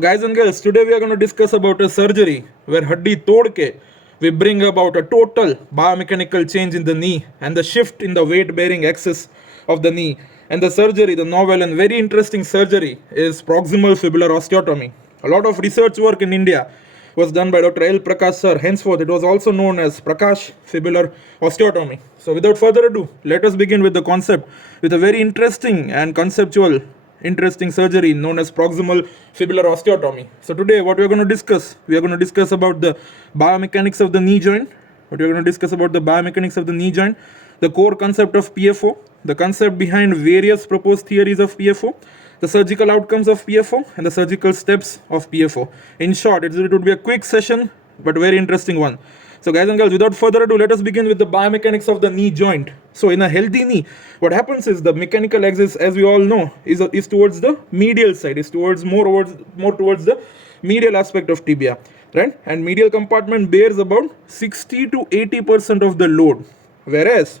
So guys and girls, today we are going to discuss about a surgery where haddi tod ke we bring about a total biomechanical change in the knee and the shift in the weight bearing axis of the knee. And the surgery, the novel and very interesting surgery, is proximal fibular osteotomy. A lot of research work in India was done by Dr. L. Prakash sir. Henceforth, it was also known as Prakash fibular osteotomy. So without further ado, let us begin with the concept with a very interesting and conceptual interesting surgery known as proximal fibular osteotomy. So today what we are going to discuss, we are going to discuss about the biomechanics of the knee joint. What we are going to discuss about the biomechanics of the knee joint, the core concept of PFO, the concept behind various proposed theories of PFO, the surgical outcomes of PFO, and the surgical steps of PFO. In short, it would be a quick session but very interesting one. So guys and girls, without further ado, let us begin with the biomechanics of the knee joint. So in a healthy knee, what happens is the mechanical axis, as we all know, is towards the medial side, is towards more towards the medial aspect of tibia, right? And medial compartment bears about 60 to 80% of the load. Whereas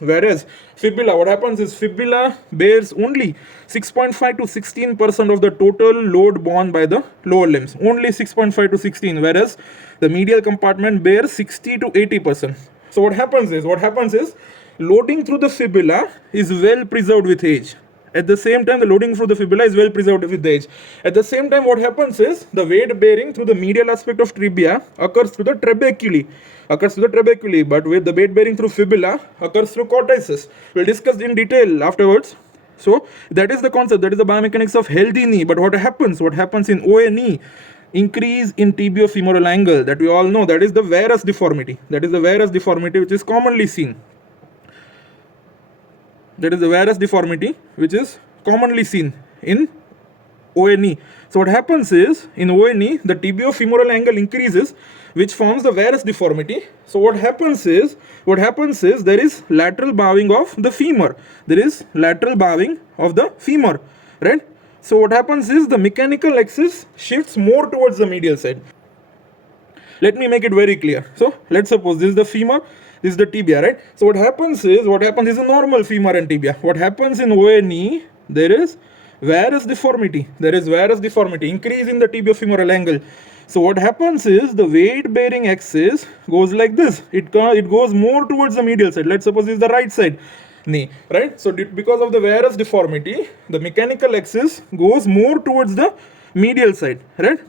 fibula, what happens is fibula bears only 6.5 to 16% of the total load borne by the lower limbs. Only 6.5 to 16, whereas the medial compartment bears 60 to 80%. So what happens is loading through the fibula is well preserved with age. At the same time, the loading through the fibula is well preserved with age. At the same time, what happens is the weight bearing through the medial aspect of tibia occurs through the trabeculae. But with the weight bearing through fibula occurs through cortices. We'll discuss in detail afterwards. So that is the concept, that is the biomechanics of healthy knee. But what happens in OA knee? Increase in tibiofemoral angle, that we all know, that is the varus deformity. That is the varus deformity which is commonly seen. That is the varus deformity which is commonly seen in OA knee. So what happens is in OA knee, the tibiofemoral angle increases, which forms the varus deformity. So what happens is there is lateral bowing of the femur. Right? So what happens is the mechanical axis shifts more towards the medial side. Let me make it very clear. So let's suppose this is the femur, this is the tibia, right? So what happens is a normal femur and tibia. What happens in OA knee, there is varus deformity. Increase in the tibiofemoral angle. So what happens is the weight bearing axis goes like this. It goes more towards the medial side. Let's suppose this is the right side knee, right? So because of the varus deformity, the mechanical axis goes more towards the medial side, right?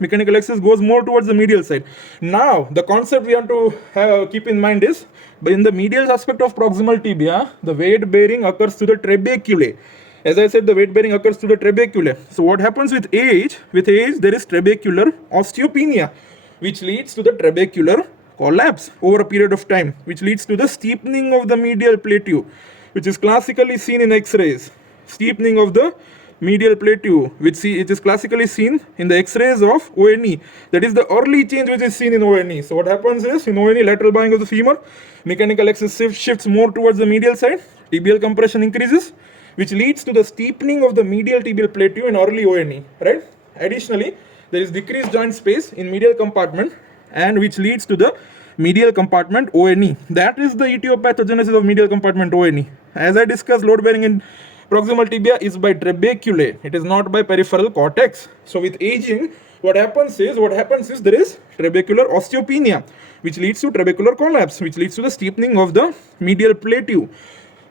Now the concept we have to keep in mind is, in the medial aspect of proximal tibia, the weight bearing occurs to the trabeculae. As I said, the weight bearing occurs to the trabeculae. So what happens with age? There is trabecular osteopenia, which leads to the trabecular collapse over a period of time, which leads to the steepening of the medial plateau, which is classically seen in X-rays. Steepening of the medial plateau, which it is classically seen in the X-rays of OA knee. That is the early change which is seen in OA knee. So what happens is, in OA knee, lateral bowing of the femur, mechanical axis shifts more towards the medial side, tibial compression increases, which leads to the steepening of the medial tibial plateau in early OA knee, right? Additionally, there is decreased joint space in medial compartment, and which leads to the medial compartment OA knee. That is the etiopathogenesis of medial compartment OA knee. As I discussed, load bearing in proximal tibia is by trabeculae. It is not by peripheral cortex. So with aging, what happens is there is trabecular osteopenia, which leads to trabecular collapse, which leads to the steepening of the medial plateau.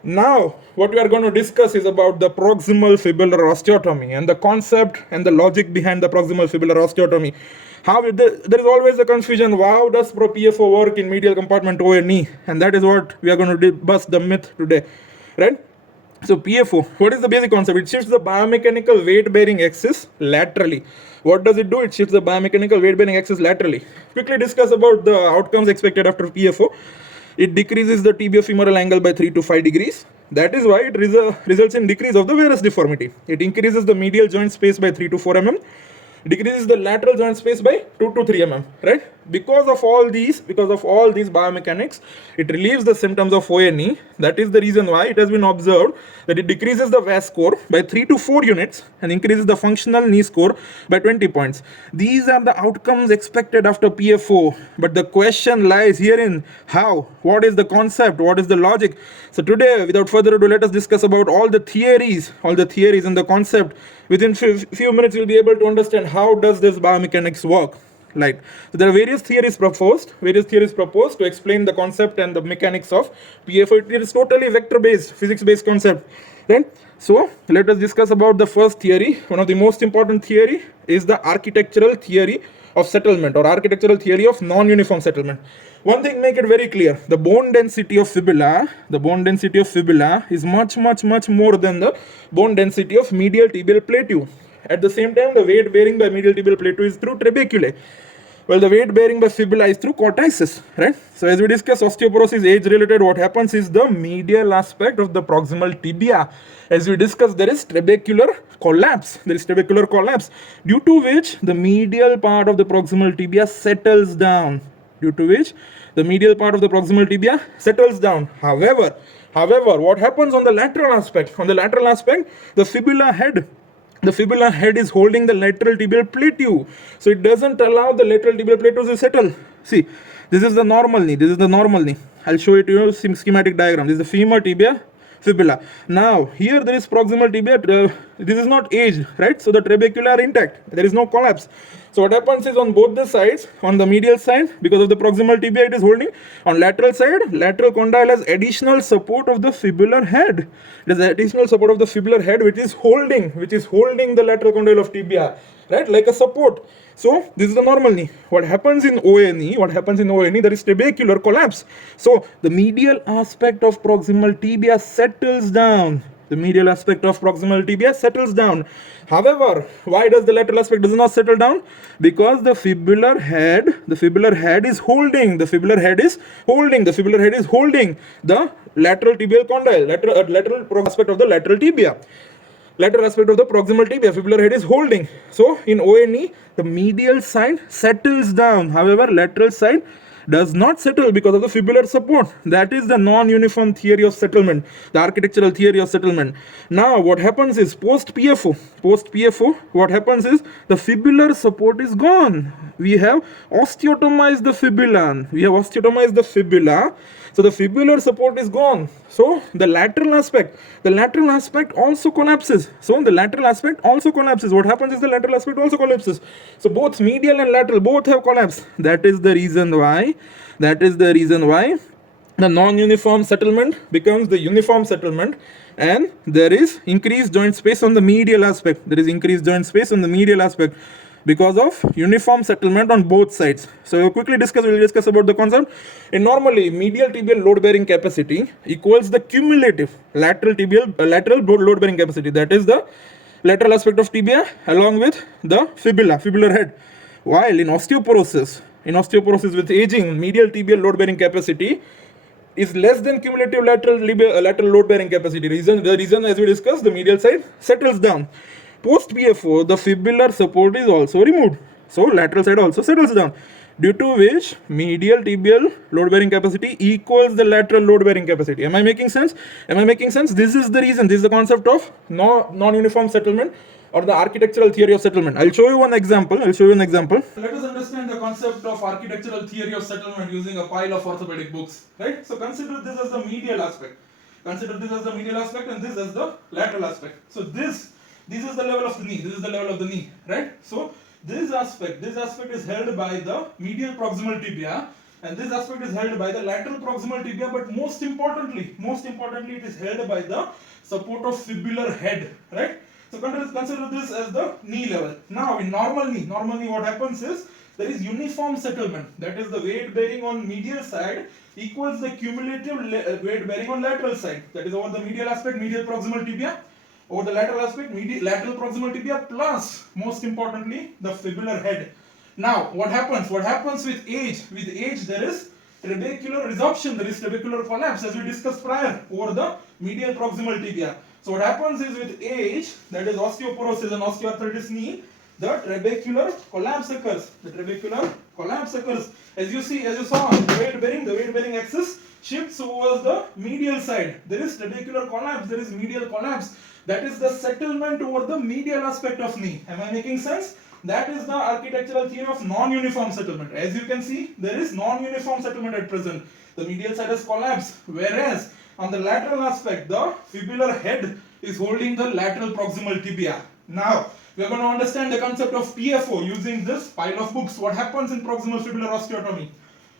Now, what we are going to discuss is about the proximal fibular osteotomy and the concept and the logic behind the proximal fibular osteotomy. There is always a confusion, how does PFO work in medial compartment OA knee? And that is what we are going to bust the myth today, right? So PFO, what is the basic concept? It shifts the biomechanical weight bearing axis laterally. What does it do? It shifts the biomechanical weight bearing axis laterally. Quickly discuss about the outcomes expected after PFO. It decreases the tibiofemoral angle by 3 to 5 degrees. That is why it results in decrease of the varus deformity. It increases the medial joint space by 3 to 4 mm. Decreases the lateral joint space by 2 to 3 mm, right? Because of all these biomechanics, it relieves the symptoms of OA knee. That is the reason why it has been observed that it decreases the VAS score by 3 to 4 units and increases the functional knee score by 20 points. These are the outcomes expected after PFO. But the question lies herein, how? What is the concept? What is the logic? So today, without further ado, let us discuss about all the theories and the concept. Within few minutes, you'll be able to understand how does this biomechanics work. Right. So there are various theories proposed to explain the concept and the mechanics of PFO. It is totally vector-based, physics-based concept. Right. So let us discuss about the first theory. One of the most important theory is the architectural theory of settlement, or architectural theory of non-uniform settlement. One thing, make it very clear: the bone density of fibula, is much more than the bone density of medial tibial plateau. At the same time, the weight bearing by medial tibial plateau is through trabeculae. Well, the weight bearing by fibula is through cortices, right? So as we discuss osteoporosis age related, what happens is the medial aspect of the proximal tibia. As we discussed, there is trabecular collapse. Due to which the medial part of the proximal tibia settles down. However, what happens on the lateral aspect? The fibula head is holding the lateral tibial plateau, so it doesn't allow the lateral tibial plateau to settle. See, this is the normal knee. I'll show it to you in schematic diagram. This is the femur tibia, fibula. Now here there is proximal tibia. This is not aged, right? So the trabecula are intact. There is no collapse. So what happens is, on both the sides, on the medial side, because of the proximal tibia it is holding, on lateral side, lateral condyle has additional support of the fibular head. It is additional support of the fibular head which is holding the lateral condyle of tibia, right, like a support. So this is the normal knee. What happens in ONE? There is trabecular collapse. So the medial aspect of proximal tibia settles down. However, why does the lateral aspect does not settle down? Because the fibular head is holding the lateral tibial condyle, lateral aspect of the lateral tibia. Lateral aspect of the proximal tibia, fibular head is holding. So in ONE, the medial side settles down. However, lateral side does not settle because of the fibular support. That is the non-uniform theory of settlement, the architectural theory of settlement. Now what happens is, post PFO, what happens is the fibular support is gone. We have osteotomized the fibula. So the fibular support is gone. So the lateral aspect also collapses. What happens is the lateral aspect also collapses. So both medial and lateral both have collapsed. That is the reason why the non-uniform settlement becomes the uniform settlement, and there is increased joint space on the medial aspect. Because of uniform settlement on both sides. So we'll discuss about the concept. And normally, medial tibial load bearing capacity equals the cumulative lateral load bearing capacity. That is the lateral aspect of tibia along with the fibular head. While in osteoporosis with aging, medial tibial load bearing capacity is less than cumulative lateral load bearing capacity. The reason, as we discussed, the medial side settles down. Post PFO, the fibular support is also removed, so lateral side also settles down, due to which medial tibial load bearing capacity equals the lateral load bearing capacity. Am I making sense? This is the reason. This is the concept of non-uniform settlement, or the architectural theory of settlement. I'll show you one example. Let us understand the concept of architectural theory of settlement using a pile of orthopedic books. Right? So consider this as the medial aspect. And this as the lateral aspect. So this is the level of the knee. Right? So this aspect is held by the medial proximal tibia, and this aspect is held by the lateral proximal tibia, but most importantly it is held by the support of fibular head. Right? So consider this as the knee level. Now in normal knee what happens is, there is uniform settlement. That is, the weight bearing on medial side equals the cumulative weight bearing on lateral side. That is, over the medial aspect, medial proximal tibia, over the lateral aspect, lateral proximal tibia, plus most importantly the fibular head. Now what happens with age? With age there is trabecular resorption, there is trabecular collapse, as we discussed prior, over the medial proximal tibia. So what happens is, with age, that is osteoporosis and osteoarthritis knee, the trabecular collapse occurs. As you saw, the weight bearing axis shifts over the medial side. There is trabecular collapse, there is medial collapse. That is the settlement over the medial aspect of knee. Am I making sense? That is the architectural theory of non-uniform settlement. As you can see, there is non-uniform settlement at present. The medial side has collapsed, whereas on the lateral aspect, the fibular head is holding the lateral proximal tibia. Now, we are going to understand the concept of PFO using this pile of books. What happens in proximal fibular osteotomy?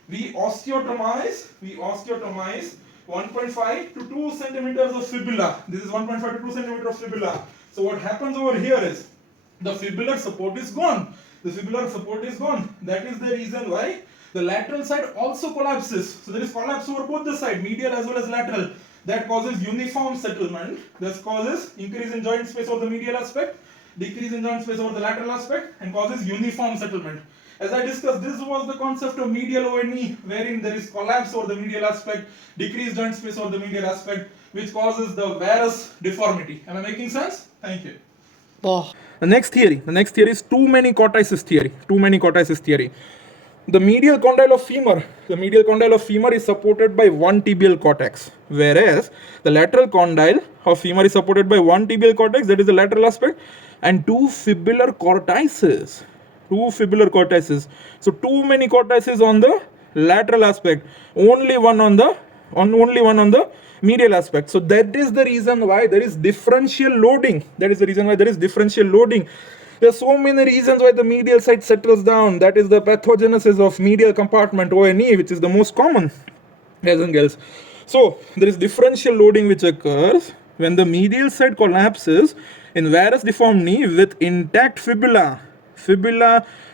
We osteotomize 1.5 to 2 centimeters of fibula. This is 1.5 to 2 centimeters of fibula. So what happens over here is the fibular support is gone. The fibular support is gone. That is the reason why the lateral side also collapses. So there is collapse over both the side, medial as well as lateral. That causes uniform settlement. This causes increase in joint space over the medial aspect, decrease in joint space over the lateral aspect, and causes uniform settlement. As I discussed, this was the concept of medial O&E, wherein there is collapse over the medial aspect, decreased joint space over the medial aspect, which causes the varus deformity. Am I making sense? Thank you. The next theory is too many cortices theory. The medial condyle of femur is supported by one tibial cortex, whereas the lateral condyle of femur is supported by one tibial cortex, that is the lateral aspect, and two fibular cortices. So too many cortices on the lateral aspect, only one on the medial aspect. So that is the reason why there is differential loading. There are so many reasons why the medial side settles down. That is the pathogenesis of medial compartment O&E, which is the most common, guys and girls. So there is differential loading which occurs when the medial side collapses in varus deformed knee with intact fibula.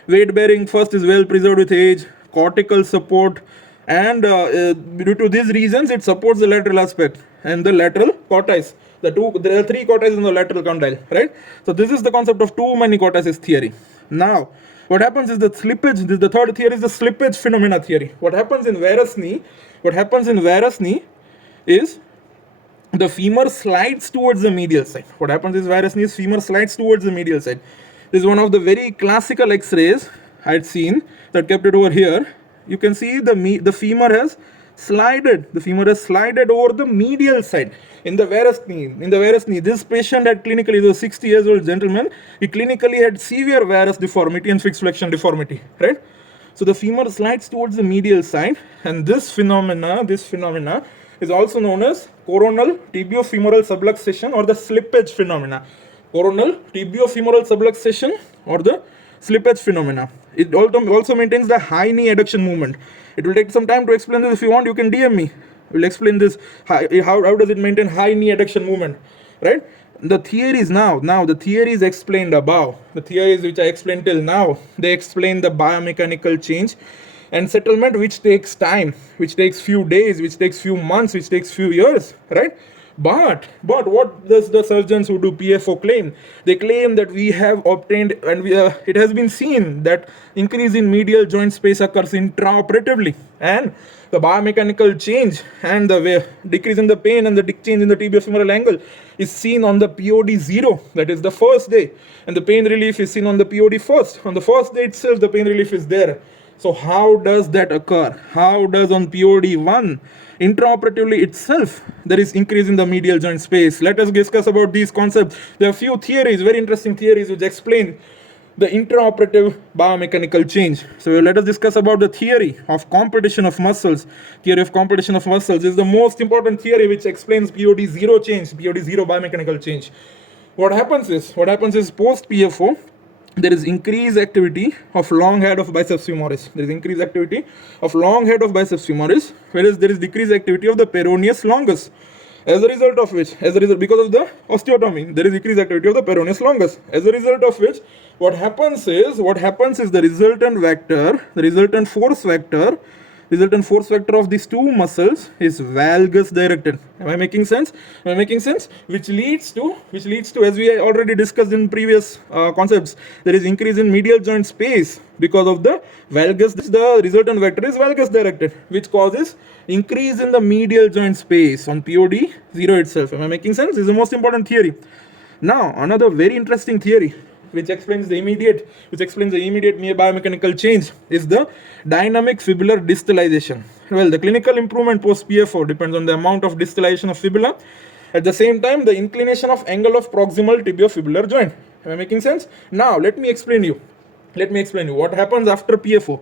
Weight bearing first is well preserved with age, cortical support, and due to these reasons it supports the lateral aspect and the lateral cortice. There are three cortices in the lateral condyle, right? So this is the concept of too many cortices theory. Now, what happens is the slippage. The third theory is the slippage phenomena theory. What happens in varus knee is the femur slides towards the medial side. Femur slides towards the medial side. This is one of the very classical X-rays I had seen that kept it over here. You can see the femur has slided. Over the medial side in the varus knee. This patient had clinically, he was a 60 years old gentleman. He clinically had severe varus deformity and fixed flexion deformity, right? So the femur slides towards the medial side, and this phenomena is also known as coronal tibiofemoral subluxation or the slippage phenomena. It also maintains the high knee adduction movement. It will take some time to explain this. If you want, you can DM me. We'll explain this. How does it maintain high knee adduction movement, right? The theories the theories explained above, the theories which I explained till now, they explain the biomechanical change and settlement, which takes time, which takes few days, which takes few months, which takes few years, right? But what does the surgeons who do PFO claim? They claim that we have obtained, and it has been seen that increase in medial joint space occurs intraoperatively, and the biomechanical change and the decrease in the pain and the change in the tibiofemoral angle is seen on the POD 0, that is the first day, and the pain relief is seen on the POD first. On the first day itself, the pain relief is there. So how does that occur? How does on POD 1 intraoperatively itself there is increase in the medial joint space? Let us discuss about these concepts. There are few theories, very interesting theories, which explain the intraoperative biomechanical change. So let us discuss about the theory of competition of muscles. Theory of competition of muscles is the most important theory which explains POD 0 change, POD 0 biomechanical change. What happens is post PFO, there is increased activity of long head of biceps femoris. Whereas there is decreased activity of the peroneus longus. As a result, because of the osteotomy, there is decreased activity of the peroneus longus. As a result of which, what happens is the resultant force vector of these two muscles is valgus directed. Am I making sense? Which leads to, as we already discussed in previous concepts, there is increase in medial joint space because of the valgus. The resultant vector is valgus directed, which causes increase in the medial joint space on POD 0 itself. Am I making sense? This is the most important theory. Now, another very interesting theory which explains the immediate biomechanical change is the dynamic fibular distalization. Well, the clinical improvement post PFO depends on the amount of distalization of fibula. At the same time, the inclination of angle of proximal tibiofibular joint. Am I making sense? Now, let me explain you what happens after PFO.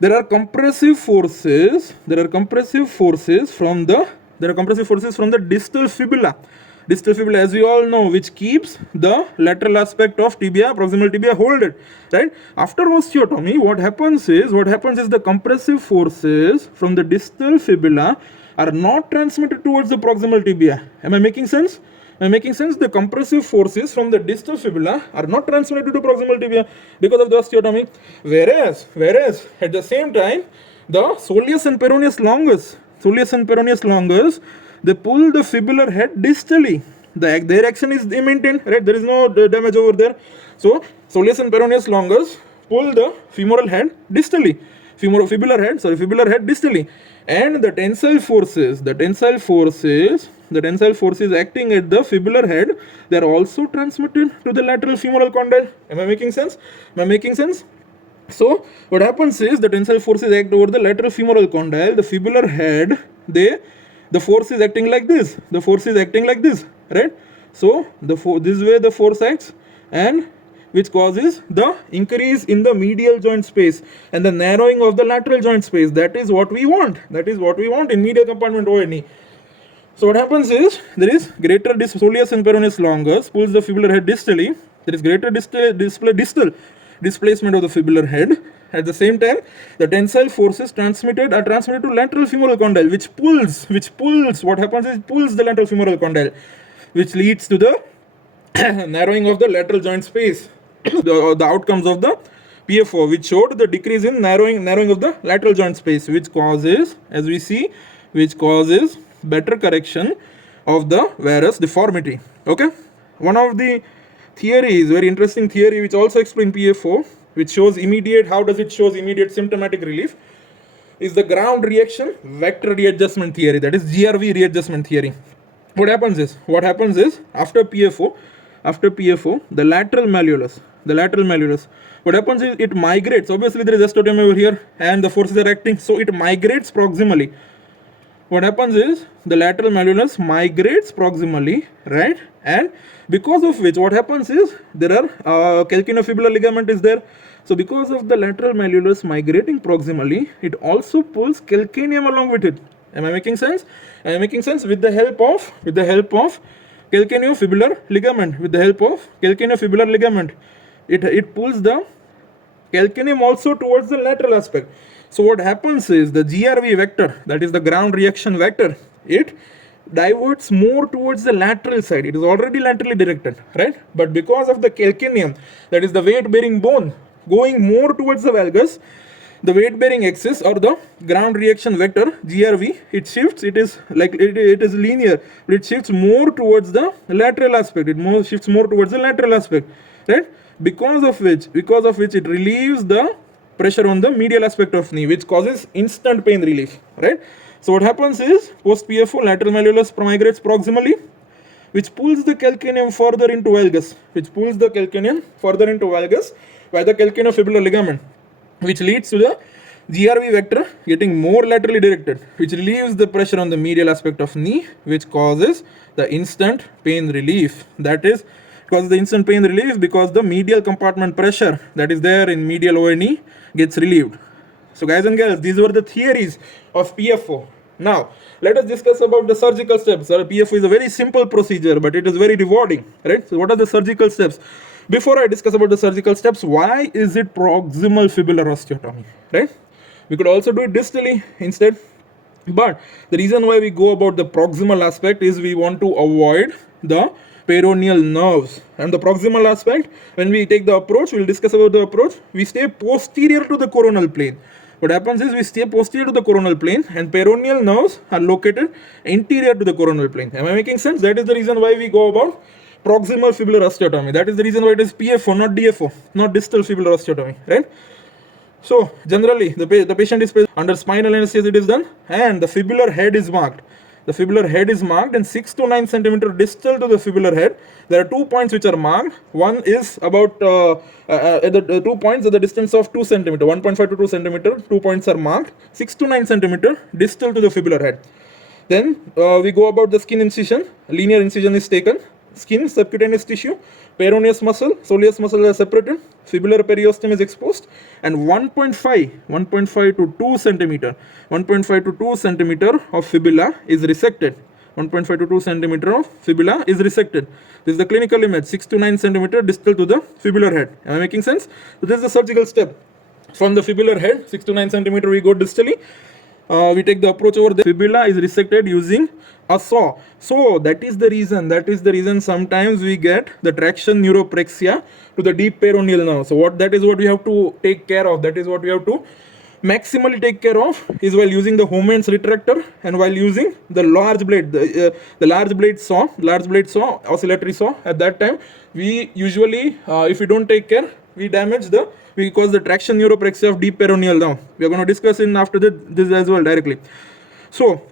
There are compressive forces from the distal fibula. Distal fibula, as we all know, which keeps the lateral aspect of tibia, proximal tibia, hold it, right? After osteotomy, what happens is the compressive forces from the distal fibula are not transmitted towards the proximal tibia. Am I making sense? Am I making sense? The compressive forces from the distal fibula are not transmitted to proximal tibia because of the osteotomy. Whereas at the same time, the soleus and peroneus longus, they pull the fibular head distally. Their action is maintained, right? There is no damage over there. So soleus and peroneus longus pull the femoral head distally. Fibular head distally. And the tensile forces acting at the fibular head, they are also transmitted to the lateral femoral condyle. Am I making sense? So what happens is the tensile forces act over the lateral femoral condyle. The fibular head, the force is acting like this. Right? So this way the force acts, and which causes the increase in the medial joint space and the narrowing of the lateral joint space. That is what we want. In medial compartment O&E. So what happens is there is greater soleus and peroneus longus pulls the fibular head distally. There is greater distal displacement of the fibular head. At the same time, the tensile forces are transmitted to lateral femoral condyle, which pulls. What happens is pulls the lateral femoral condyle, which leads to the narrowing of the lateral joint space. The outcomes of the PFO, which showed the decrease in narrowing of the lateral joint space, which causes, as we see, better correction of the varus deformity. Okay, one of the theories, very interesting theory, which also explains PFO, which shows immediate symptomatic relief, is the ground reaction vector readjustment theory, that is GRV readjustment theory. What happens is after PFO, the lateral malleolus, what happens is it migrates. Obviously there is osteotomy over here and the forces are acting, so it migrates proximally. What happens is the lateral malleolus migrates proximally, right? And because of which, what happens is there are calcaneofibular ligament is there. So because of the lateral malleolus migrating proximally, it also pulls calcaneum along with it. Am I making sense? With the help of calcaneofibular ligament. It pulls the calcaneum also towards the lateral aspect. So what happens is the GRV vector, that is the ground reaction vector, it diverts more towards the lateral side. It is already laterally directed, right? But because of the calcaneum, that is the weight bearing bone, going more towards the valgus, the weight bearing axis or the ground reaction vector GRV, it shifts. It is linear, but it shifts more towards the lateral aspect. Right? Because of which it relieves the pressure on the medial aspect of knee, which causes instant pain relief, right? So what happens is post PFO, lateral malleolus migrates proximally, which pulls the calcaneum further into valgus, by the calcaneofibular ligament, which leads to the GRV vector getting more laterally directed, which relieves the pressure on the medial aspect of knee, which causes the instant pain relief. That is, because the medial compartment pressure that is there in medial O&E gets relieved. So guys and girls, these were the theories of PFO. Now let us discuss about the surgical steps. PFO is a very simple procedure, but it is very rewarding, right? So what are the surgical steps? Before I discuss about the surgical steps, why is it proximal fibular osteotomy, right? We could also do it distally instead, but the reason why we go about the proximal aspect is we want to avoid the peroneal nerves. And the proximal aspect, when we take the approach, we'll discuss about the approach, we stay posterior to the coronal plane. What happens is we stay posterior to the coronal plane and peroneal nerves are located anterior to the coronal plane. Am I making sense? That is the reason why we go about proximal fibular osteotomy. That is the reason why it is PFO, not DFO, not distal fibular osteotomy, right? So generally the patient is placed under spinal anesthesia, it is done, and the fibular head is marked. And 6 to 9 centimeter distal to the fibular head, there are 2 points which are marked. One is about the 2 points at the distance of 2 centimeter, 1.5 to 2 centimeter. 2 points are marked 6 to 9 centimeter distal to the fibular head. Then we go about the skin incision. Linear incision is taken. Skin, subcutaneous tissue, peroneus muscle, soleus muscle are separated, fibular periosteum is exposed, and 1.5 to 2 centimeter of fibula is resected. 1.5 to 2 centimeter of fibula is resected. This is the clinical image, 6 to 9 centimeter distal to the fibular head. Am I making sense? So this is the surgical step. From the fibular head, 6 to 9 centimeter, we go distally. We take the approach over the fibula is resected using a saw. So that is the reason sometimes we get the traction neuropraxia to the deep peroneal nerve. So that is what we have to take care of. That is what we have to maximally take care of is while using the Hohmann's retractor and while using the large blade, the large blade saw, oscillatory saw. At that time, we usually, if we don't take care, we cause the traction neuropraxia of deep peroneal nerve. We are going to discuss in after this as well directly. So,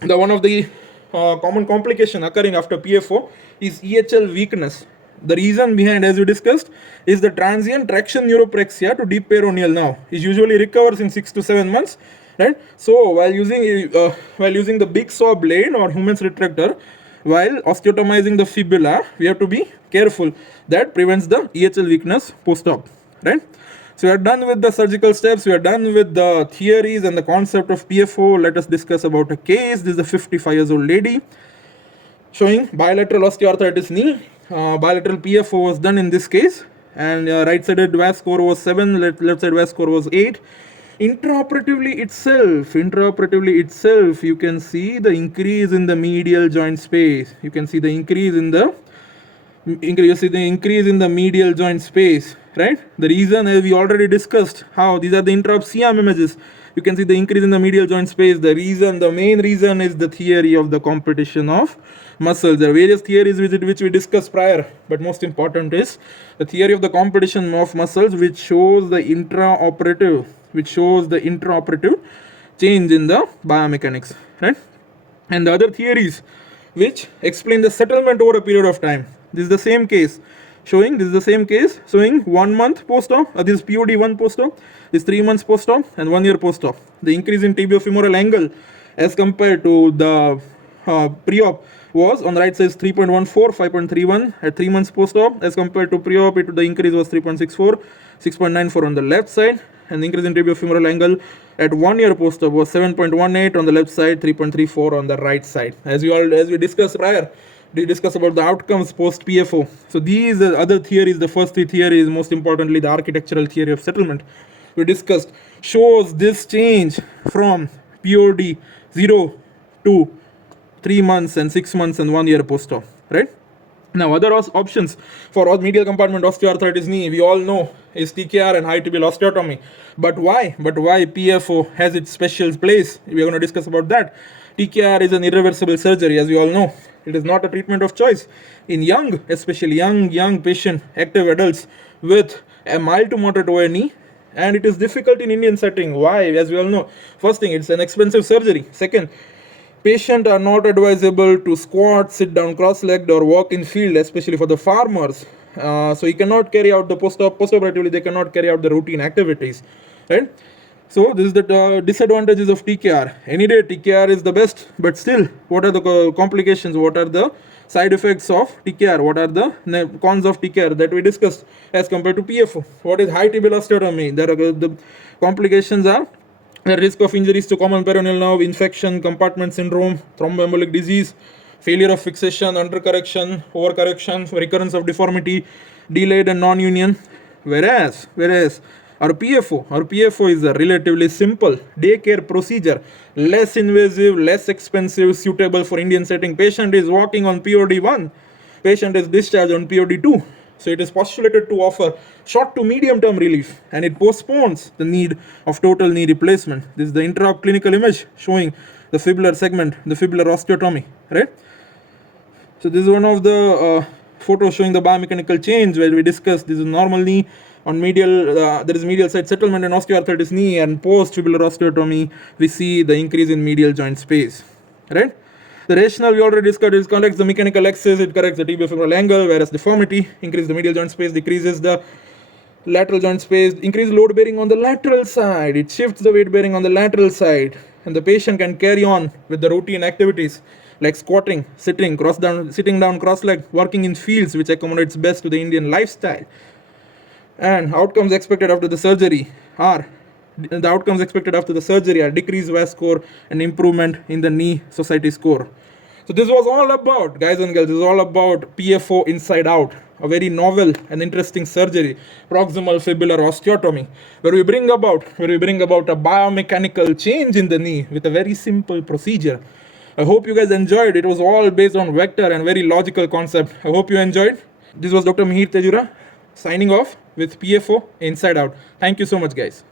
the one of the common complication occurring after PFO is EHL weakness. The reason behind, as we discussed, is the transient traction neuropraxia to deep peroneal nerve. It usually recovers in 6 to 7 months, right? So while using the big saw blade or Hohmann's retractor, while osteotomizing the fibula, we have to be careful. That prevents the EHL weakness post-op, right? So we are done with the surgical steps. We are done with the theories and the concept of PFO. Let us discuss about a case. This is a 55 years old lady showing bilateral osteoarthritis knee. Bilateral PFO was done in this case, and right-sided VAS score was 7, left-side VAS score was 8. Intraoperatively itself, you can see the increase in the medial joint space. You can see the increase in the medial joint space, right? The reason, as we already discussed, how these are the intraop CM images. You can see the increase in the medial joint space. The main reason is the theory of the competition of muscles. There are various theories which we discussed prior, but most important is the theory of the competition of muscles, which shows the intraoperative change in the biomechanics, right? And the other theories which explain the settlement over a period of time. This is the same case showing 1 month post-op. This is POD 1 post-op, this 3 months post-op, and 1 year post-op. The increase in tibiofemoral angle as compared to the pre-op was on the right side 3.14, 5.31 at 3 months post-op. As compared to pre-op, the increase was 3.64, 6.94 on the left side, and the increase in tibiofemoral angle at 1 year post-op was 7.18 on the left side, 3.34 on the right side. As we discussed prior, we discuss about the outcomes post PFO. So these are other theories. The first three theories, most importantly the architectural theory of settlement we discussed, shows this change from POD 0 to 3 months and 6 months and 1 year post-op, right? Now other options for medial compartment osteoarthritis knee, we all know, is TKR and high tibial osteotomy. But why PFO has its special place? We are going to discuss about that. TKR is an irreversible surgery, as we all know. It is not a treatment of choice. In young, especially young patient, active adults with a mild to moderate OA knee, and it is difficult in Indian setting. Why? As we all know, first thing, it's an expensive surgery. Second, patients are not advisable to squat, sit down cross-legged, or walk in field, especially for the farmers. So you cannot carry out the post-operatively, they cannot carry out the routine activities, right? So this is the disadvantages of TKR. Any day TKR is the best, but still, what are the complications? What are the side effects of TKR? What are the cons of TKR that we discussed as compared to PFO? What is high tibial osteotomy? The complications are the risk of injuries to common peroneal nerve, infection, compartment syndrome, thromboembolic disease, failure of fixation, undercorrection, overcorrection, recurrence of deformity, delayed and non-union. Whereas our PFO is a relatively simple daycare procedure, less invasive, less expensive, suitable for Indian setting. Patient is walking on POD 1, patient is discharged on POD 2. So it is postulated to offer short to medium term relief, and it postpones the need of total knee replacement. This is the intraop clinical image showing the fibular segment, the fibular osteotomy, right? So this is one of the photos showing the biomechanical change where we discussed this is normal knee. On medial, there is medial side settlement in osteoarthritis knee, and post fibular osteotomy, we see the increase in medial joint space, right? The rationale we already discussed is corrects the mechanical axis, it corrects the tibiofemoral angle, whereas deformity increases the medial joint space, decreases the lateral joint space, increase load bearing on the lateral side, it shifts the weight bearing on the lateral side, and the patient can carry on with the routine activities like squatting, sitting down cross-legged, working in fields, which accommodates best to the Indian lifestyle. And outcomes expected after the surgery are decreased VAS score and improvement in the knee society score. So this was all about, guys and girls, this is all about PFO inside out, a very novel and interesting surgery, proximal fibular osteotomy, where we bring about a biomechanical change in the knee with a very simple procedure. I hope you guys enjoyed. It was all based on vector and very logical concept. I hope you enjoyed. This was Dr. Mihir Tejura signing off with PFO inside out. Thank you so much, guys.